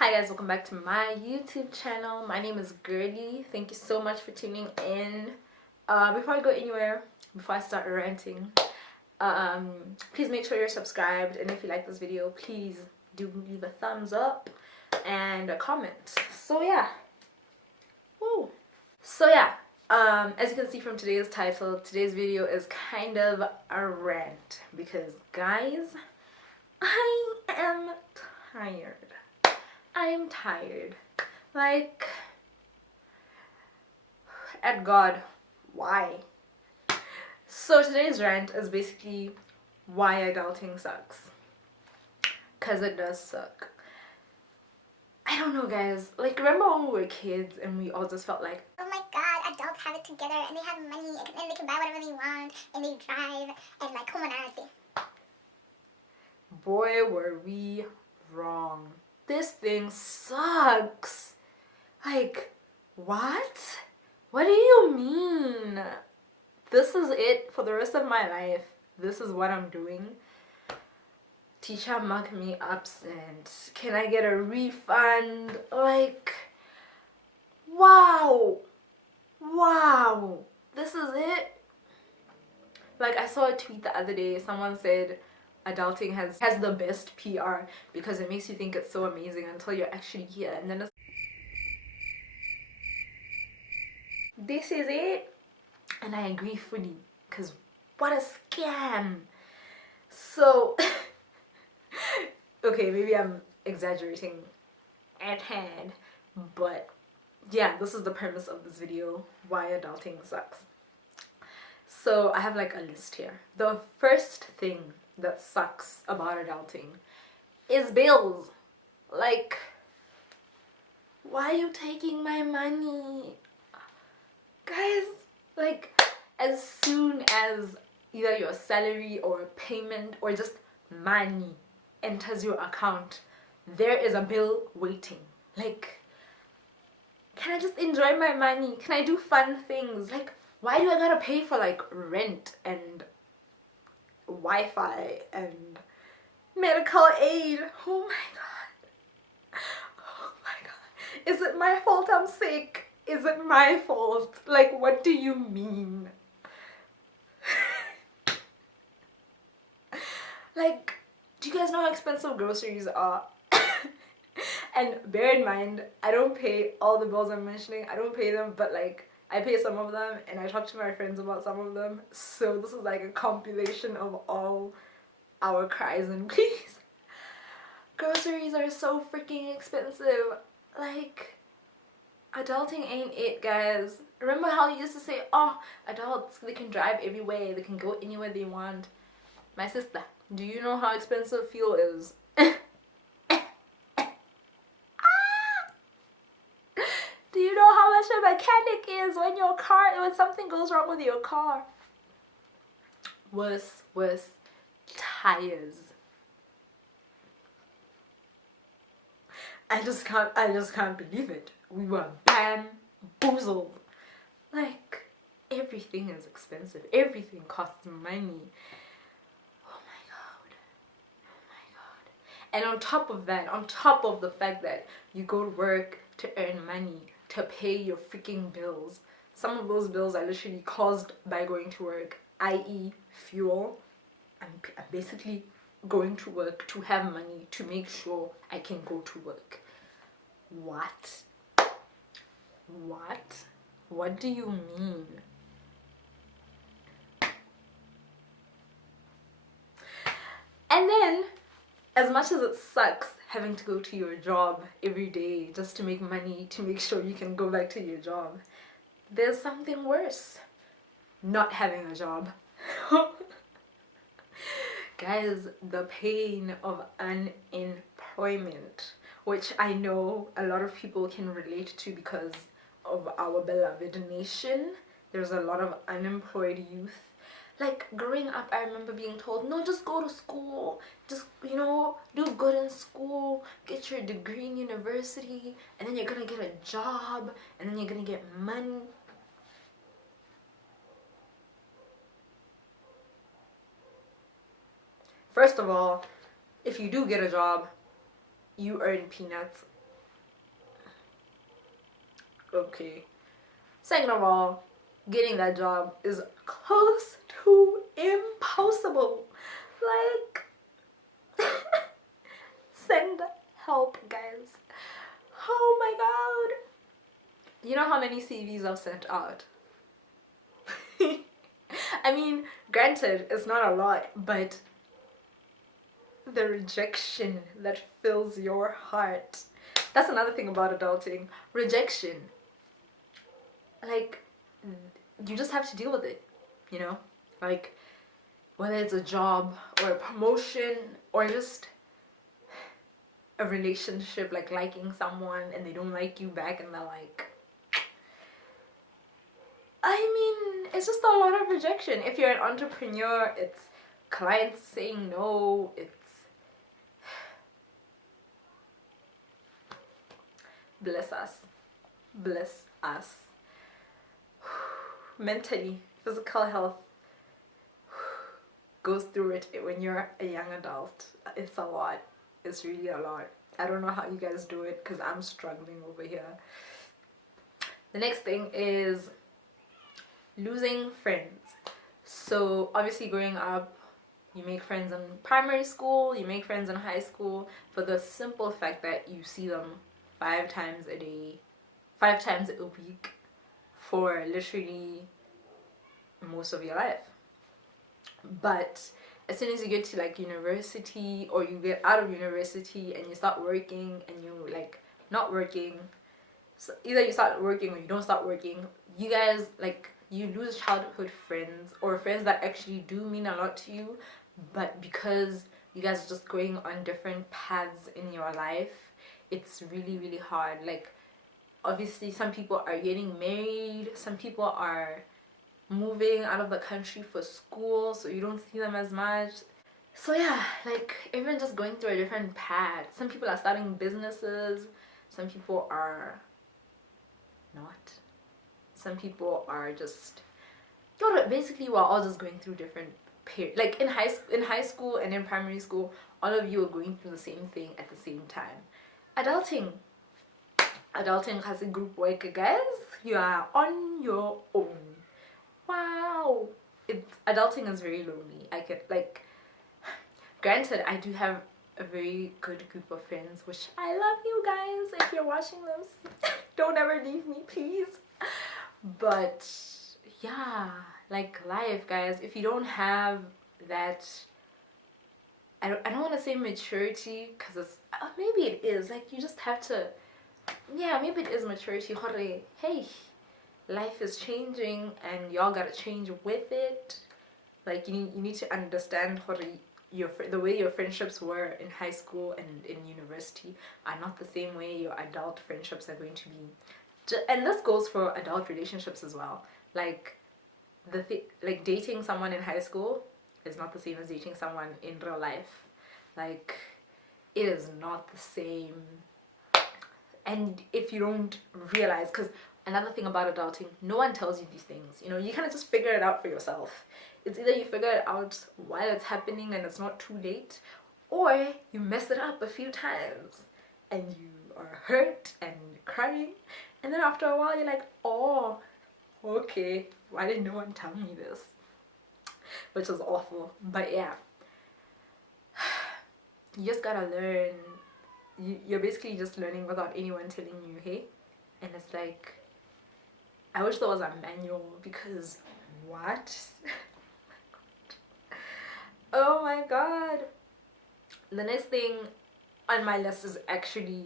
Hi guys, welcome back to my YouTube channel. My name is Girlie. Thank you so much for tuning in. Before I go anywhere, before I start ranting, please make sure you're subscribed, and if you like this video, please do leave a thumbs up and a comment. So yeah. Woo. As you can see from today's title, today's video is kind of a rant because guys, I am tired. I am tired. Like, at God, why? So today's rant is basically why adulting sucks. Cause it does suck. I don't know guys, like remember when we were kids and we all just felt like, oh my god, adults have it together and they have money and they can buy whatever they want and they drive and like, come on. boy were we wrong. This thing sucks. Like, what? What do you mean? This is it for the rest of my life. This is what I'm doing. Teacher mark me absent. Can I get a refund? Like, wow. Wow. This is it? Like, I saw a tweet the other day. Someone said adulting has the best PR because it makes you think it's so amazing until you're actually here, and then it's, this is it. And I agree fully, because what a scam. So okay, maybe I'm exaggerating at hand, but yeah, this is the premise of this video, why adulting sucks. So I have like a list here. The first thing that sucks about adulting is bills. Like, why are you taking my money? Guys, like, as soon as either your salary or payment or just money enters your account, there is a bill waiting. Like, can I just enjoy my money? Can I do fun things? Like, why do I gotta pay for like rent and Wi-Fi and medical aid? Oh my god. Oh my god. Is it my fault I'm sick? Is it my fault? Like, what do you mean? Like, do you guys know how expensive groceries are? And bear in mind, I don't pay all the bills I'm mentioning. I don't pay them, but like, I pay some of them and I talk to my friends about some of them. So this is like a compilation of all our cries and pleas. Groceries are so freaking expensive. Like, adulting ain't it, guys. Remember how you used to say, oh, adults, they can drive everywhere, they can go anywhere they want. My sister, do you know how expensive fuel is? Do you know how much a mechanic is when something goes wrong with your car? Worse, tires. I just can't believe it. We were bamboozled. Like, everything is expensive. Everything costs money. Oh my god. Oh my god. And on top of that, on top of the fact that you go to work to earn money, to pay your freaking bills, some of those bills are literally caused by going to work, i.e. fuel. I'm basically going to work to have money to make sure I can go to work. What? What? What do you mean? And then, as much as it sucks having to go to your job every day just to make money to make sure you can go back to your job, there's something worse. Not having a job. Guys, the pain of unemployment, which I know a lot of people can relate to because of our beloved nation. There's a lot of unemployed youth. Like, growing up, I remember being told, no, just go to school, just, you know, do good in school, get your degree in university, and then you're gonna get a job, and then you're gonna get money. First of all, if you do get a job, you earn peanuts. Okay. Second of all, getting that job is close to impossible. Like, send help, guys. Oh my god. You know how many CVs I've sent out? I mean, granted, it's not a lot, but the rejection that fills your heart. That's another thing about adulting. Rejection. Like, you just have to deal with it, you know? Like, whether it's a job or a promotion or just a relationship, like liking someone and they don't like you back and they're like, I mean, it's just a lot of rejection. If you're an entrepreneur, it's clients saying no, it's bless us. Bless us. Mentally, physical health goes through it when you're a young adult. It's a lot. It's really a lot. I don't know how you guys do it because I'm struggling over here. The next thing is losing friends. So obviously growing up, you make friends in primary school, you make friends in high school for the simple fact that you see them 5 times a day, 5 times a week for literally most of your life. But as soon as you get to like university or you get out of university and you start working and you like not working, so either you start working or you don't start working, you guys like you lose childhood friends or friends that actually do mean a lot to you, but because you guys are just going on different paths in your life, it's really really hard. Like obviously some people are getting married, some people are moving out of the country for school, so you don't see them as much. So yeah, like everyone just going through a different path. Some people are starting businesses, some people are not. Some people are just basically we're all just going through different periods. Like in high school and in primary school, all of you are going through the same thing at the same time. Adulting has a group work, guys. You are on your own. Wow. Adulting is very lonely. I could like granted I do have a very good group of friends, which I love you guys if you're watching this. Don't ever leave me, please. But yeah, like life, guys, if you don't have that, I don't want to say maturity because it's maybe it is, like you just have to, yeah, maybe it is maturity. Hey, life is changing and y'all gotta change with it. Like you need to understand the way your friendships were in high school and in university are not the same way your adult friendships are going to be. And this goes for adult relationships as well. Like like dating someone in high school is not the same as dating someone in real life. Like it is not the same. And if you don't realize, because another thing about adulting, no one tells you these things. You know, you kind of just figure it out for yourself. It's either you figure it out while it's happening and it's not too late, or you mess it up a few times and you are hurt and crying, and then after a while you're like, oh, okay, why did no one tell me this? Which is awful. But yeah, you just gotta learn. You're basically just learning without anyone telling you, hey? And it's like, I wish there was a manual because what? Oh my god. The next thing on my list is actually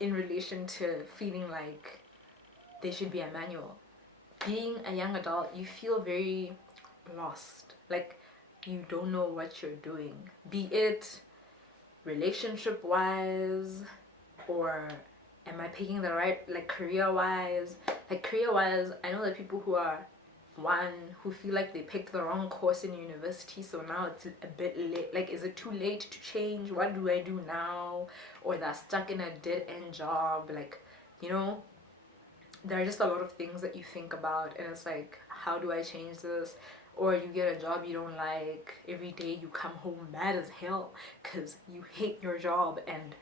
in relation to feeling like there should be a manual. Being a young adult, you feel very lost. Like you don't know what you're doing. Be it relationship wise, or am I picking the right, like career wise? Like career wise, I know that people who are who feel like they picked the wrong course in university, so now it's a bit late. Like, is it too late to change? What do I do now? Or they're stuck in a dead-end job. Like, you know, there are just a lot of things that you think about, and it's like, how do I change this? Or you get a job you don't like. Every day you come home mad as hell because you hate your job, and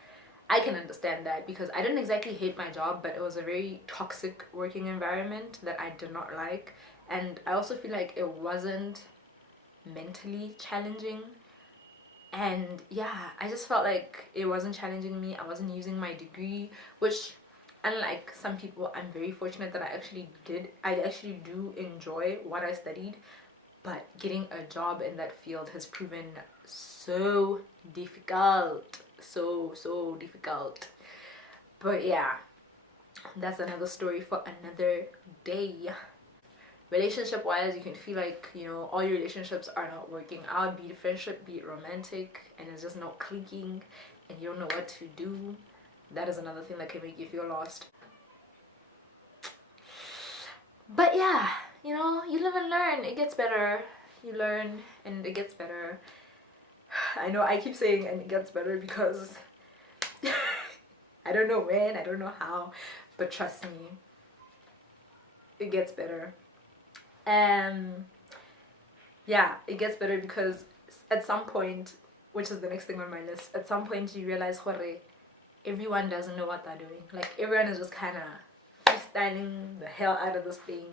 I can understand that because I didn't exactly hate my job, but it was a very toxic working environment that I did not like. And I also feel like it wasn't mentally challenging. And yeah, I just felt like it wasn't challenging me. I wasn't using my degree, which, unlike some people, I'm very fortunate that I actually do enjoy what I studied. But getting a job in that field has proven so difficult. So difficult. But yeah, that's another story for another day. Relationship wise, you can feel like, all your relationships are not working out, be it friendship, be it romantic, and it's just not clicking and you don't know what to do. That is another thing that can make you feel lost. But yeah, you live and learn. It gets better. You learn and it gets better. I know I keep saying and it gets better because I don't know when, I don't know how, but trust me, it gets better. Yeah, it gets better because at some point, which is the next thing on my list, at some point you realize, Hore, everyone doesn't know what they're doing. Like, everyone is just kind of freestyling the hell out of this thing.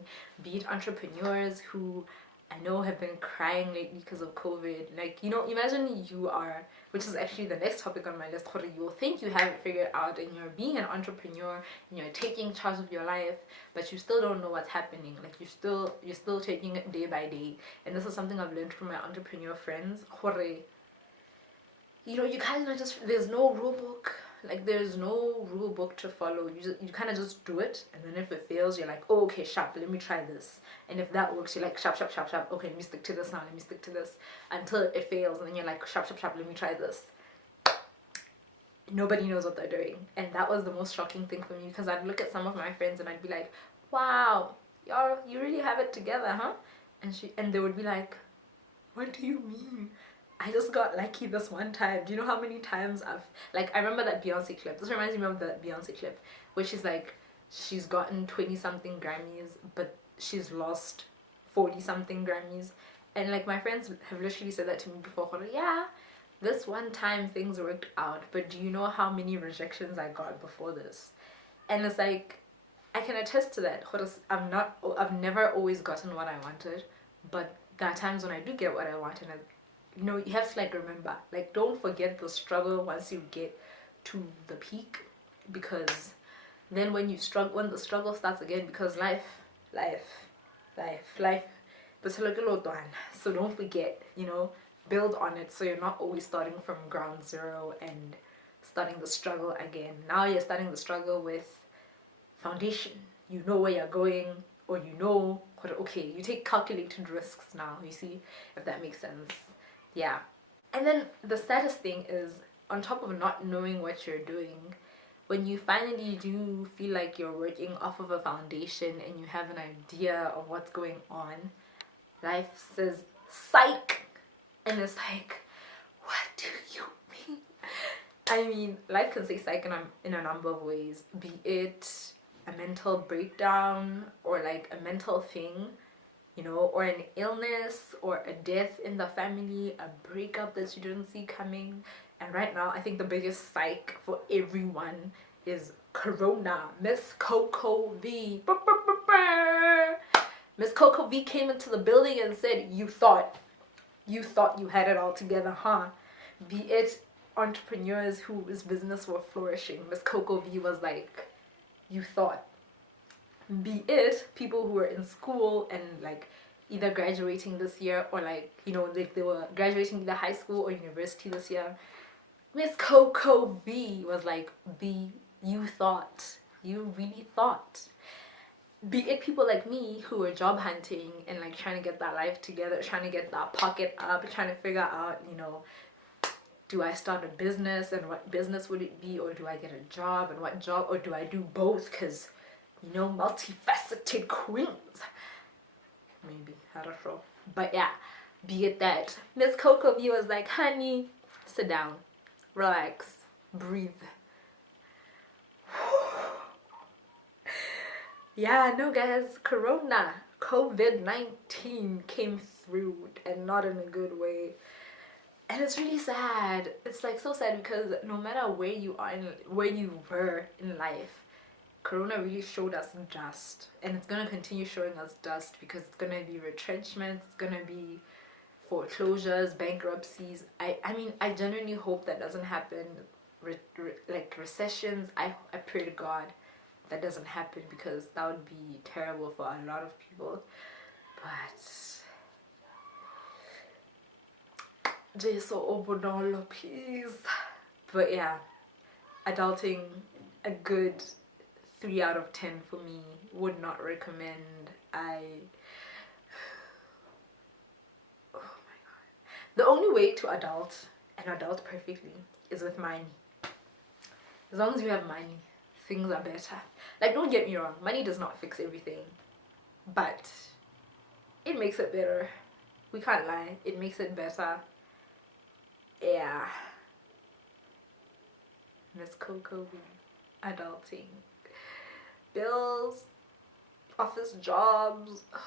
Be it entrepreneurs who I know have been crying lately because of COVID. Like, imagine you are, which is actually the next topic on my list, Hore, you'll think you have it figured out and you're being an entrepreneur and you're taking charge of your life, but you still don't know what's happening. Like, you're still taking it day by day. And this is something I've learned from my entrepreneur friends. Hore, you kind of just, there's no rule book. Like, there's no rule book to follow. You kind of just do it, and then if it fails, you're like, oh, okay, sharp, let me try this. And if that works, you're like, sharp, sharp, sharp, sharp, okay, let me stick to this now, let me stick to this, until it fails, and then you're like, sharp, sharp, sharp, let me try this. Nobody knows what they're doing. And that was the most shocking thing for me, because I'd look at some of my friends and I'd be like, wow, y'all, you really have it together, huh? And they would be like, what do you mean? I just got lucky this one time. Do you know how many times I remember that Beyonce clip. This reminds me of the Beyonce clip where she's like, she's gotten 20 something Grammys, but she's lost 40 something Grammys. And like, my friends have literally said that to me before. Yeah, this one time things worked out, but do you know how many rejections I got before this? And it's like, I can attest to that. I've never always gotten what I wanted, but there are times when I do get what I want, and you have to like remember, like, don't forget the struggle once you get to the peak, because then when the struggle starts again, because life, but so don't forget, build on it, so you're not always starting from ground zero and starting the struggle again. Now you're starting the struggle with foundation. You know where you're going, or okay, you take calculated risks now, you see, if that makes sense. Yeah. And then the saddest thing is, on top of not knowing what you're doing, when you finally do feel like you're working off of a foundation and you have an idea of what's going on, life says psych, and it's like, what do you mean? I mean, life can say psych in a number of ways, be it a mental breakdown or like a mental thing, or an illness or a death in the family, a breakup that you didn't see coming. And right now, I think the biggest psych for everyone is Corona. Miss Coco V. Miss Coco V came into the building and said, you thought you had it all together, huh? Be it entrepreneurs whose business were flourishing. Miss Coco V was like, you thought. Be it people who were in school and like either graduating this year, or like, they were graduating either high school or university this year. Miss Coco V was like, you thought. You really thought. Be it people like me who were job hunting and like trying to get that life together, trying to get that pocket up, trying to figure out, do I start a business, and what business would it be, or do I get a job, and what job, or do I do both, because multifaceted queens. Maybe, I don't know. But yeah, be it that. Miss Coco V was like, honey, sit down, relax, breathe. Yeah, no guys, COVID-19 came through, and not in a good way. And it's really sad. It's like so sad because no matter where you are where you were in life, Corona really showed us dust, and it's gonna continue showing us dust because it's gonna be retrenchments, it's gonna be foreclosures, bankruptcies. I mean, I genuinely hope that doesn't happen. Like recessions. I pray to God that doesn't happen because that would be terrible for a lot of people. But Jesu Obonolo, please. But yeah, adulting, a good 3 out of 10 for me. Would not recommend. Oh my god. The only way to adult and adult perfectly is with money. As long as you have money, things are better. Like, don't get me wrong, money does not fix everything, but it makes it better. We can't lie, it makes it better. Yeah. Miss Coco, adulting. Bills, office jobs. Oh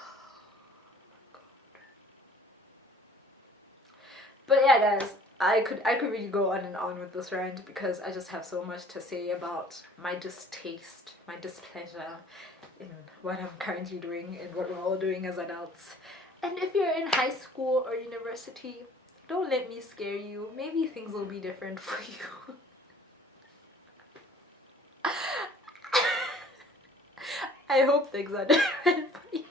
my god. But yeah, guys, I could really go on and on with this rant because I just have so much to say about my distaste, my displeasure in what I'm currently doing and what we're all doing as adults. And if you're in high school or university, don't let me scare you. Maybe things will be different for you. I hope things are different for you.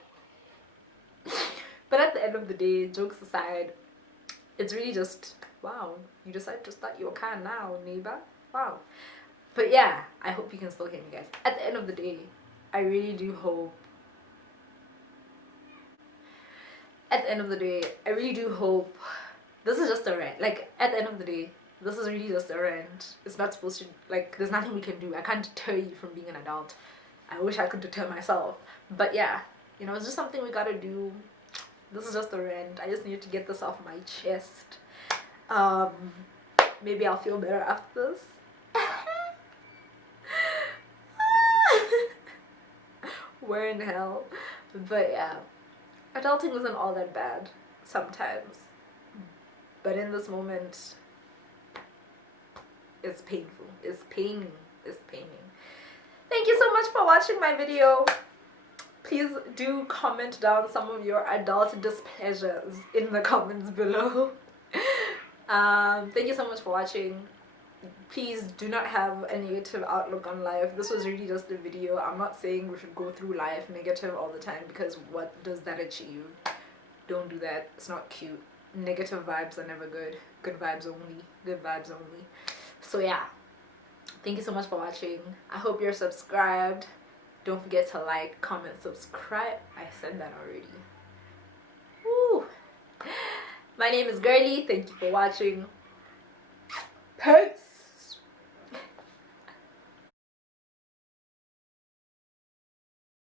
But at the end of the day, jokes aside, it's really just, wow, you decided to start your car now, neighbor. Wow. But yeah, I hope you can still hear me, guys. At the end of the day, I really do hope. At the end of the day, I really do hope. This is just a rant. Like, at the end of the day, this is really just a rant. It's not supposed to, like, there's nothing we can do. I can't deter you from being an adult. I wish I could deter myself. But yeah, you know, it's just something we gotta do. This is just a rant. I just need to get this off my chest. Maybe I'll feel better after this. We're in hell. But yeah, adulting isn't all that bad sometimes. But in this moment, it's painful. It's paining. It's paining. Thank you so much for watching my video. Please do comment down some of your adult displeasures in the comments below. Thank you so much for watching. Please do not have a negative outlook on life. This was really just a video. I'm not saying we should go through life negative all the time because what does that achieve? Don't do that. It's not cute. Negative vibes are never good. Good vibes only. Good vibes only. So yeah. Thank you so much for watching. I hope you're subscribed. Don't forget to like, comment, subscribe. I said that already. Woo. My name is Girlie. Thank you for watching. Peace.